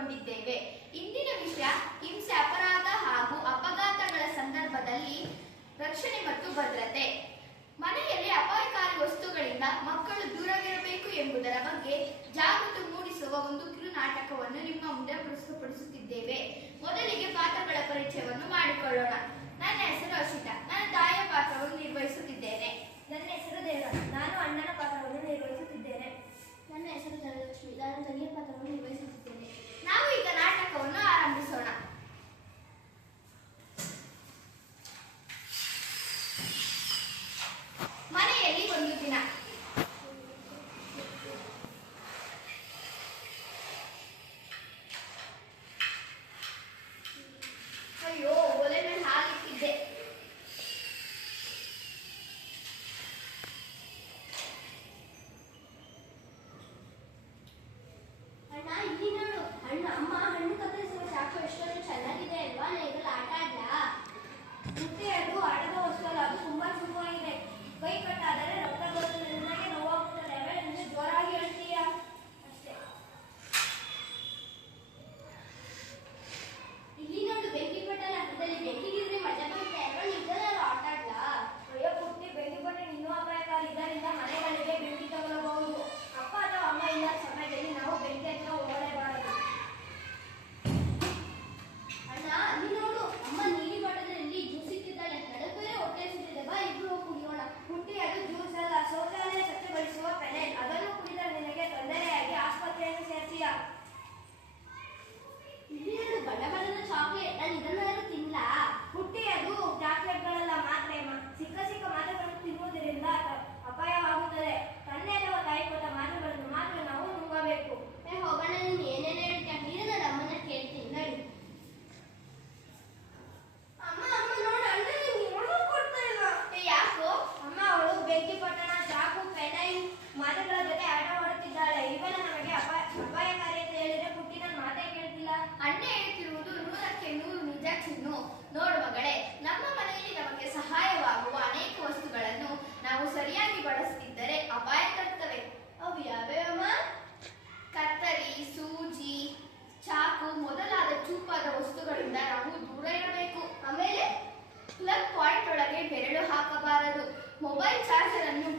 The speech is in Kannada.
ತಿಳಿದುಕೊಂಡಿದ್ದೇವೆ. ಇಂದಿನ ವಿಷಯ ಹಿಂಸೆ, ಅಪರಾಧ ಹಾಗೂ ಅಪಘಾತಗಳ ಸಂದರ್ಭದಲ್ಲಿ ರಕ್ಷಣೆ ಮತ್ತು ಭದ್ರತೆ. ಮನೆಯಲ್ಲಿ ಅಪಾಯಕಾರಿ ವಸ್ತುಗಳಿಂದ ಮಕ್ಕಳು ದೂರವಿರಬೇಕು ಎಂಬುದರ ಬಗ್ಗೆ ಜಾಗೃತಿ ಮೂಡಿಸುವ ಒಂದು ಕಿರು ನಾಟಕವನ್ನು ನಿಮ್ಮ ಮುಂದೆ ಪ್ರಸ್ತುತಪಡಿಸುತ್ತಿದ್ದೇವೆ. ಮೊದಲಿಗೆ ಪಾತ್ರಗಳ ಪರಿಚಯವನ್ನು ಮಾಡಿಕೊಳ್ಳೋಣ. ನನ್ನ ಹೆಸರು ಅಶಿತಾ, ನಾನು ತಾಯಿಯ ಪಾತ್ರವನ್ನು ನಿರ್ವಹಿಸುತ್ತಿದ್ದೇನೆ. ನನ್ನ ಹೆಸರು ದೇವರಾಜ್, ನಾನು ಅಣ್ಣನ ಪಾತ್ರವನ್ನು ನಿರ್ವಹಿಸುತ್ತಿದ್ದೇನೆ. ನನ್ನ ಹೆಸರು ಧನಲಕ್ಷ್ಮಿ, ನಾನು ತಂಗಿಯ ಪಾತ್ರವನ್ನು ನಿರ್ವಹಿಸುತ್ತಿದ್ದೇನೆ. ನಾವು ಈಗ ನಾಟಕವನ್ನು ಆರಂಭಿಸೋಣ. ಮನೆಯಲ್ಲಿ ಒಂದು ದಿನ. ಅಯ್ಯೋ, ಒಲೆ ಮೇಲೆ ಹಾಲಿಟ್ಟಿದ್ದೆ. ಅಣ್ಣ, ಇಲ್ಲಿ ನೋಡು. ಅಮ್ಮ ಹಣ್ಣು ಕತ್ತರಿಸುವ ಚಾಕು ಎಷ್ಟೊಂದು ಚೆನ್ನಾಗಿದೆ ಅಲ್ವಾ? ನಾನು ಇದ್ರಲ್ಲಿ ಆಟ ಆಡ್ಲಾ? ಮುಟ್ಟೆ ಅದು ಆಟದ ವಸ್ತು ಅಲ್ಲ, ಅದು ತುಂಬಾ ಚುರುಕಾಗಿದೆ. ಕೈ ಕಟ್ಟಾದರೆ ರಕ್ತ ಬರುತ್ತದೆ, ನನಗೆ ನೋವಾಗುತ್ತದೆ. ಆಮೇಲೆ ನಿಮಗೆ ಜೋರಾಗಿ ಹೇಳ್ತೀಯ ಅಷ್ಟೇ. ಇಲ್ಲಿ ನೋಡು, ಬೆಂಕಿ ಪಟ್ಟಣ ಹತ್ತದಲ್ಲಿ ಬೆಂಕಿಗಿದ್ರೆ ಮಜಾ ಬರುತ್ತೆ ಅಲ್ವಾ? ಇದ್ರಲ್ಲಿ ಆಟ ಆಡ್ಲಾ? ಅಯ್ಯೋ ಪುಟ್ಟಿ, ಬೆಂಕಿ ಪಟ್ಟಣ ಇನ್ನೂ ಅಪಾಯಕಾರಿ. ಇದರಿಂದ ಮನೆಗಳಿಗೆ ಬೆಂಕಿ ತಗಲಬಹುದು. ಅಪ್ಪ ಅಥವಾ ಅಮ್ಮ ಇಲ್ಲದ ಸಮಯದಲ್ಲಿ ನಾವು ಬೆಂಕಿ ಹತ್ರ ಹೋಗಲೇಬಾರದು. ಅಣ್ಣ, ಅಲ್ಲಿ ನೋಡು, ಅಮ್ಮ ನೀಲಿ ಬಾಟಲಲ್ಲಿ ಜ್ಯೂಸ್ ಇಟ್ಟಿದ್ದಾಳೆ. ನನಗೆ ಬೇರೆ ಹೊಟ್ಟೆ ಹಸಿದಿದೆ, ಬಾ ಇಬ್ರು ಹೋಗಿ ಕುಡಿಯೋಣ. ಪುಟ್ಟಿ, ಅದು ಜ್ಯೂಸ್ ಅಲ್ಲ, ಶೌಚಾಲಯ ಸ್ವಚ್ಛಗೊಳಿಸುವ ಫೆನೈಲ್. ಅದನ್ನು ಕುಡಿದರೆ ನಿನಗೆ ತೊಂದರೆಯಾಗಿ ಆಸ್ಪತ್ರೆಯನ್ನು ಸೇರ್ತೀಯ. ಇಲ್ಲಿ ನೋಡು, ಬಣ್ಣ ಬಣ್ಣದ ಚಾಕ್ಲೇಟ್. ನಾನು ಇದನ್ನಾದ್ರೂ ತಿನ್ಲಾ? ಪುಟ್ಟಿ, ಅದು ಚಾಕ್ಲೇಟ್ಗಳೆಲ್ಲ ಮಾತ್ರೆ. ಸಿಕ್ಕ ಸಿಕ್ಕ ಮಾತ್ರೆಗಳನ್ನು ತಿನ್ನುವುದರಿಂದ ಅಪಾಯವಾಗುತ್ತದೆ. ತಂದೆ ಅಥವಾ ತಾಯಿ ಕೊಟ್ಟ ಮಾತ್ರೆಗಳನ್ನು ಮಾತ್ರ ನಾವು ನುಂಗಬೇಕು. ಹೋಗೋಣ, ನೀನು ಏನೇನು ಹೇಳ್ತೀಯ? ನೀನು ನನ್ನ ಅಮ್ಮನ ಕೇಳ್ತೀನಿ, ನಡಿ. ಅಮ್ಮ ಅಮ್ಮ ನೋಡು, ಅಣ್ಣ ನೀವು ಏನೂ ಕೊಡ್ತಾ ಇಲ್ಲ. ಯಾಕೋ? ಅಮ್ಮ, ಅವಳು ಬೆಂಕಿ ಪಟ್ಟಣ, ಚಾಕು, ಫೆನೈಲ್ ಮಾತ್ರೆಗಳ ಜೊತೆ ಆಟ ಆಡುತ್ತಿದ್ದಾಳೆ. ಇವೆಲ್ಲ ನಮಗೆ ಅಪಾಯಕಾರಿ ಅಂತ ಹೇಳಿದ್ರೆ ಪುಟ್ಟಿ ನನ್ನ ಮಾತೇ ಕೇಳ್ತಿಲ್ಲ. ಅಣ್ಣ ಹೇಳ್ತಿರುವುದು 100ಕ್ಕೆ 100 ನಿಜ ಚಿನ್ನು. ನೋಡು ಮಗಳೇ, ನಮ್ಮ ಮನೆಯಲ್ಲಿ ನಮಗೆ ಸಹಾಯವಾಗುವ ಅನೇಕ ವಸ್ತುಗಳನ್ನು ನಾವು ಸರಿಯಾಗಿ ಬಳಸುತ್ತಿದ್ದರೆ ಅಪಾಯ ತರ್ತವೆ. ಅವು ಯಾವ್ಯಾವಮ್ಮ? ಕತ್ತರಿ, ಸೂಜಿ, ಚಾಕು ಮೊದಲಾದ ಚೂಪಾದ ವಸ್ತುಗಳಿಂದ ನಾವು ದೂರ ಇರಬೇಕು. ಆಮೇಲೆ ಪ್ಲಗ್ ಪಾಯಿಂಟ್ ಒಳಗೆ ಬೆರಳು ಹಾಕಬಾರದು. ಮೊಬೈಲ್ ಚಾರ್ಜರ್ ಅನ್ನು